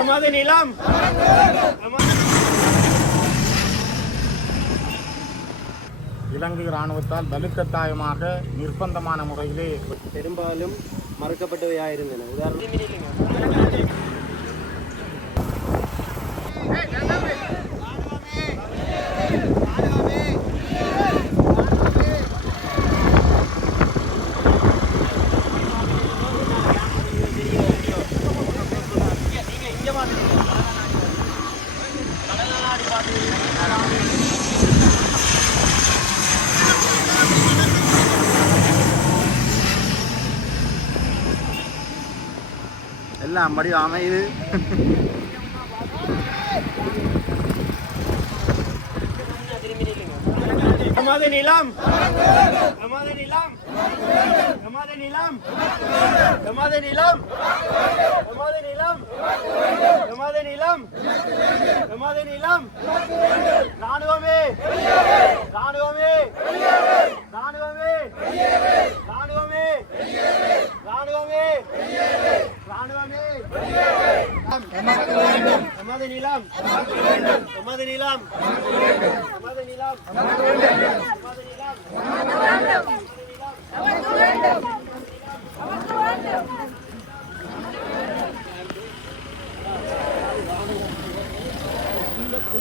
நமது நிலம் இலங்கை இராணுவத்தால் வலுக்கட்டாயமாக நிர்பந்தமான முறையிலே பெரும்பாலும் மறுக்கப்பட்டவையாயிருந்தன. உதாரணம் எல்லாம் மடி அமையுது. நமது நிலம் நமது நிலம் நமது நிலம் நமது நிலம் நமது நிலம் நமது நிலம் நமது நிலம் ராணுவமே ராணுவமே ராணுவமே ராணுவமே ராணுவமே ராணுவமே நமது நிலம் நமது நிலம் நமது நிலம் ராணுவமே ராணுவமே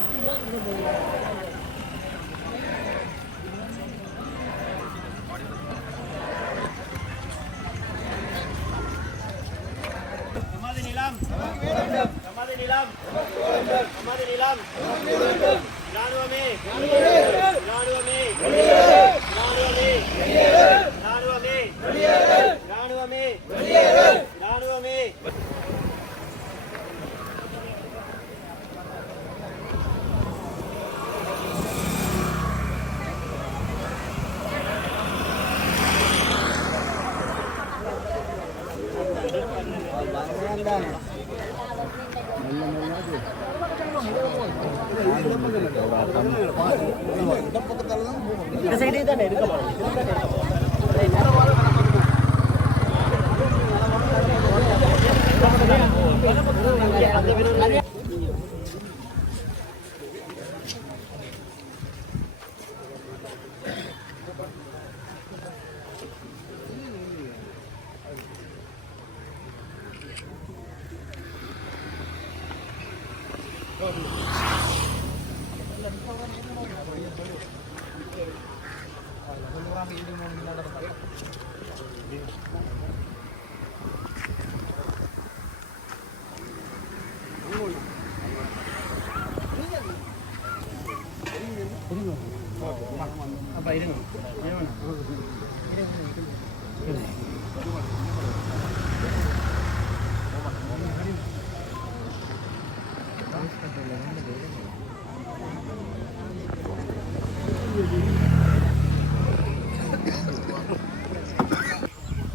ராணுவமே ராணுவமே ராணுவமே ராணுவமே இந்த சைடே தானே இருக்க அப்ப இருங்க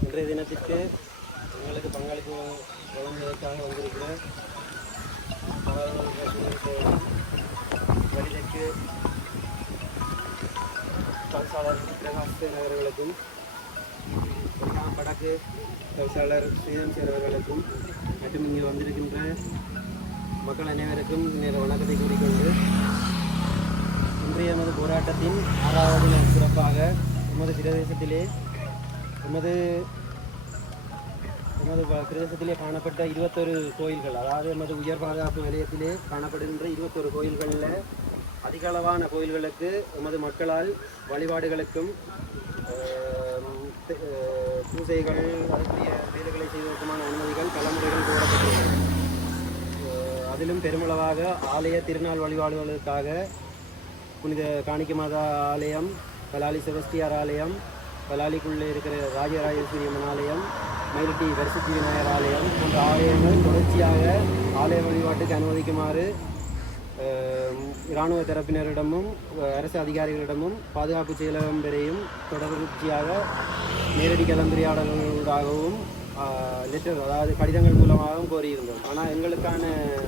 இன்றைய தினத்திற்கு எங்களுக்கு பங்களிப்பு வழங்குவதற்காக வந்திருக்கிற வடிதற்கு தவிசாளர் பிரகாஷ் அவர்களுக்கும் வடக்கு தவிசாளர் ஸ்ரீராம் அவர்களுக்கும் மற்றும் இங்கே வந்திருக்கின்ற மக்கள் அனைவருக்கும் நேர வணக்கத்தை கூறிக்கொண்டு இன்றைய எமது போராட்டத்தின் 6வது நாள் சிறப்பாக எமது பிரதேசத்திலே எமது பிரதேசத்திலே காணப்பட்ட 21 கோயில்கள், அதாவது எமது உயர் பாதுகாப்பு நிலையத்திலே காணப்படுகின்ற 21 கோயில்களில் அதிக அளவான கோயில்களுக்கு எமது மக்களால் வழிபாடுகளுக்கும் பூஜைகள் அதற்குரிய வேலைகளை செய்வதற்குமான அனுமதிகள் பலமுறைகள் கோரப்பட்டுள்ளன. அதிலும் பெருமளவாக ஆலய திருநாள் வழிபாடுகளுக்காக புனித காணிக்க மாதா ஆலயம், பலாலி செபஸ்டியார் ஆலயம், பலாலிக்குள்ளே இருக்கிற ராஜராஜேஸ்வரி அம்மன் ஆலயம், மயிலட்டி பரிசுத்தி விநாயகர் ஆலயம் போன்ற ஆலயங்கள் தொடர்ச்சியாக ஆலய வழிபாட்டுக்கு அனுமதிக்குமாறு இராணுவ தரப்பினரிடமும் அரசு அதிகாரிகளிடமும் பாதுகாப்பு செயலகம் வரையும் தொடர்ச்சியாக நேரடி கலந்துரையாடல்களாகவும் லெட்டர், அதாவது கடிதங்கள் மூலமாகவும் கோரியிருந்தோம். ஆனால் எங்களுக்கான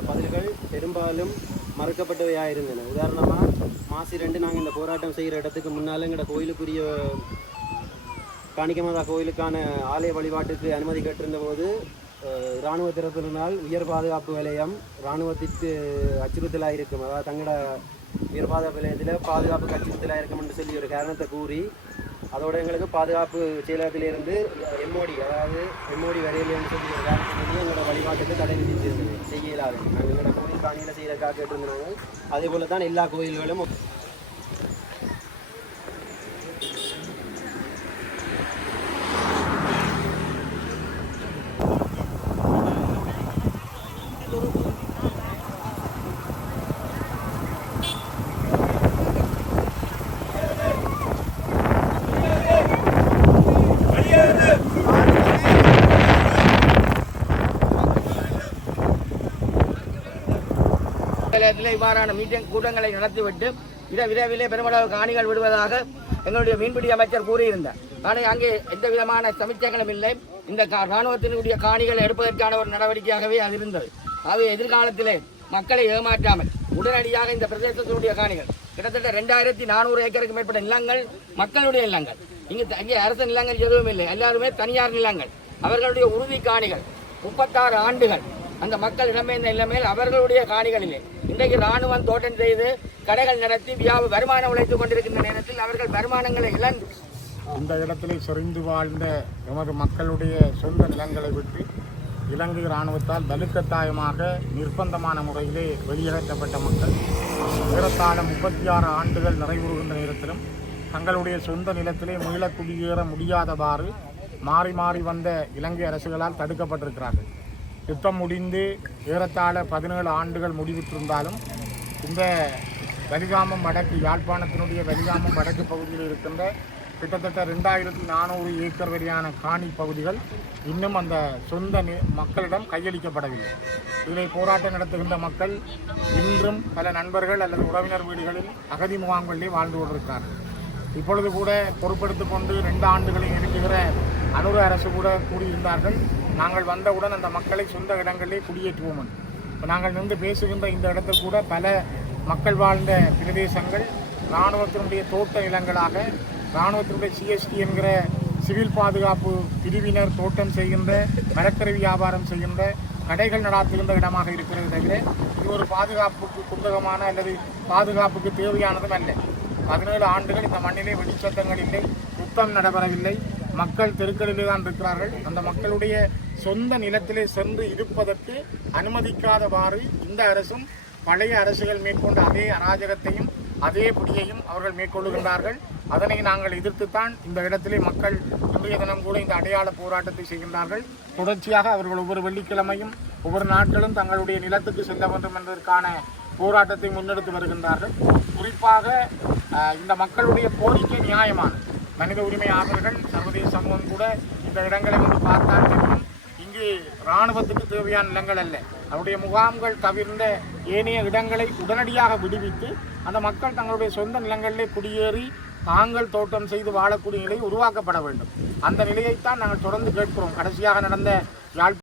பதில்கள் பெரும்பாலும் மறுக்கப்பட்டவையாயிருந்தன. உதாரணமாக மாசி 2 நாங்கள் இந்த போராட்டம் செய்கிற இடத்துக்கு முன்னால் எங்களோட கோயிலுக்குரிய காணிக்க மாதா கோயிலுக்கான ஆலய வழிபாட்டுக்கு அனுமதி கேட்டிருந்த போது இராணுவ தரப்பினால் உயர் பாதுகாப்பு வலயம் இராணுவத்திற்கு அச்சுறுத்தலாக இருக்கும், அதாவது தங்களோட உயர் பாதுகாப்பு வலயத்தில் பாதுகாப்புக்கு அச்சுறுத்தலாக இருக்கும் என்று சொல்லி ஒரு காரணத்தை கூறி அதோட எங்களுக்கு பாதுகாப்பு செயலகத்திலிருந்து எம்ஓடி, அதாவது எம்ஓடி வரையிலேன்னு சொல்லி ஒரு காரணத்தை சொல்லி எங்களோட வழிபாட்டுக்கு தடை விதிச்சிருந்தது, செய்ய இயலாது. நாங்கள் எங்களோட கோயில் காணியில் செய்கிறக்காக கேட்டிருந்தாங்க. அதே போல தான் எல்லா கோயில்களும் இவ்வாறான மீட்டிங் கூட்டங்களை நடத்திவிட்டு விரைவிலே பெருமளவு காணிகள் விடுவதாக எங்களுடைய மீன்பிடி அமைச்சர் கூறியிருந்தார். ஆனால் அங்கே எந்த விதமான சமிச்சைகளும் இல்லை. இந்த இராணுவத்தினுடைய காணிகளை எடுப்பதற்கான ஒரு நடவடிக்கையாகவே அது இருந்தது. ஆகவே எதிர்காலத்திலே மக்களை ஏமாற்றாமல் உடனடியாக இந்த பிரதேசத்தினுடைய காணிகள் கிட்டத்தட்ட 2400 ஏக்கருக்கு மேற்பட்ட நிலங்கள் மக்களுடைய நிலங்கள், இங்கே அரசு நிலங்கள் எதுவும் இல்லை, எல்லாருமே தனியார் நிலங்கள். அவர்களுடைய உறுதி காணிகள் 36 ஆண்டுகள் அந்த மக்கள் இடம்பெயர்ந்த நிலைமையில் அவர்களுடைய காணிகளிலே இன்றைக்கு இராணுவம் தோட்டம் செய்து கடைகள் நடத்தி வருமானம் உழைத்துக் கொண்டிருக்கின்ற நேரத்தில் அவர்கள் வருமானங்களை இழந்து இந்த இடத்திலே சொரிந்து வாழ்ந்த எமது மக்களுடைய சொந்த நிலங்களை விட்டு இலங்கை இராணுவத்தால் வலுக்கட்டாயமாக நிர்பந்தமான முறையிலே வெளியேற்றப்பட்ட மக்கள் ஏறத்தாழ 36 ஆண்டுகள் நிறைவுறுகின்ற நேரத்திலும் தங்களுடைய சொந்த நிலத்திலே மீள குடியேற முடியாதவாறு மாறி மாறி வந்த இலங்கை அரசுகளால் தடுக்கப்பட்டிருக்கிறார்கள். யுத்தம் முடிந்து ஏறத்தாழ 17 ஆண்டுகள் முடிவிட்டிருந்தாலும் இந்த வலிகாமம் வடக்கு, யாழ்ப்பாணத்தினுடைய வலிகாமம் வடக்கு பகுதியில் இருக்கின்ற கிட்டத்தட்ட 2400 ஏக்கர் வரையான காணி பகுதிகள் இன்னும் அந்த சொந்த மக்களிடம் கையளிக்கப்படவில்லை. இதில் போராட்டம் நடத்துகின்ற மக்கள் இன்றும் பல நண்பர்கள் அல்லது உறவினர் வீடுகளில் அகதி முகாம்களிலே வாழ்ந்து கொண்டிருக்கிறார்கள். இப்பொழுது கூட பொறுப்பெடுத்துக் கொண்டு 2 ஆண்டுகளை நெருங்குகிற அனுர அரசு கூட கூறியிருந்தார்கள், நாங்கள் வந்தவுடன் அந்த மக்களை சொந்த இடங்களிலே குடியேற்றுவோம். இப்போ நாங்கள் நின்று பேசுகின்ற இந்த இடத்தில் கூட பல மக்கள் வாழ்ந்த பிரதேசங்கள் இராணுவத்தினுடைய தோட்ட நிலங்களாக, இராணுவத்தினுடைய சிஎஸ்டி என்கிற சிவில் பாதுகாப்பு பிரிவினர் தோட்டம் செய்கின்ற, மரக்கறி வியாபாரம் செய்கின்ற, கடைகள் நடாத்துகின்ற இடமாக இருக்கிறது தவிர இது ஒரு பாதுகாப்புக்கு குந்தகமான அல்லது பாதுகாப்புக்கு தேவையானதும் அல்ல. 17 ஆண்டுகள் இந்த மண்ணிலே வெடிச்சட்டங்கள் இல்லை, யுத்தம் நடைபெறவில்லை, மக்கள் தெருக்களிலே தான் இருக்கிறார்கள். அந்த மக்களுடைய சொந்த நிலத்திலே சென்று இருப்பதற்கு அனுமதிக்காதவாறு இந்த அரசும் பழைய அரசுகள் மேற்கொண்ட அதே அராஜகத்தையும் அதே பிடியையும் அவர்கள் மேற்கொள்ளுகின்றார்கள். அதனை நாங்கள் எதிர்த்துத்தான் இந்த இடத்திலே மக்கள் இன்றைய தினம் கூட இந்த அடையாள போராட்டத்தை செய்கின்றார்கள். தொடர்ச்சியாக அவர்கள் ஒவ்வொரு வெள்ளிக்கிழமையும் ஒவ்வொரு நாட்களும் தங்களுடைய நிலத்துக்கு செல்ல வேண்டும் என்பதற்கான போராட்டத்தை முன்னெடுத்து வருகின்றார்கள். குறிப்பாக இந்த மக்களுடைய கோரிக்கை நியாயமான மனித உரிமை ஆர்வலர்கள், சர்வதேச சமூகம் கூட இந்த இடங்களை வந்து பார்த்தால் இங்கு இராணுவத்துக்கு தேவையான நிலங்கள் அல்ல, அவருடைய முகாம்கள் தவிர்ந்த ஏனைய இடங்களை உடனடியாக விடுவித்து அந்த மக்கள் தங்களுடைய சொந்த நிலங்களிலே குடியேறி தாங்கள் தோட்டம் செய்து வாழக்கூடிய நிலை உருவாக்கப்பட வேண்டும். அந்த நிலையைத்தான் நாங்கள் தொடர்ந்து கேட்கிறோம். கடைசியாக நடந்த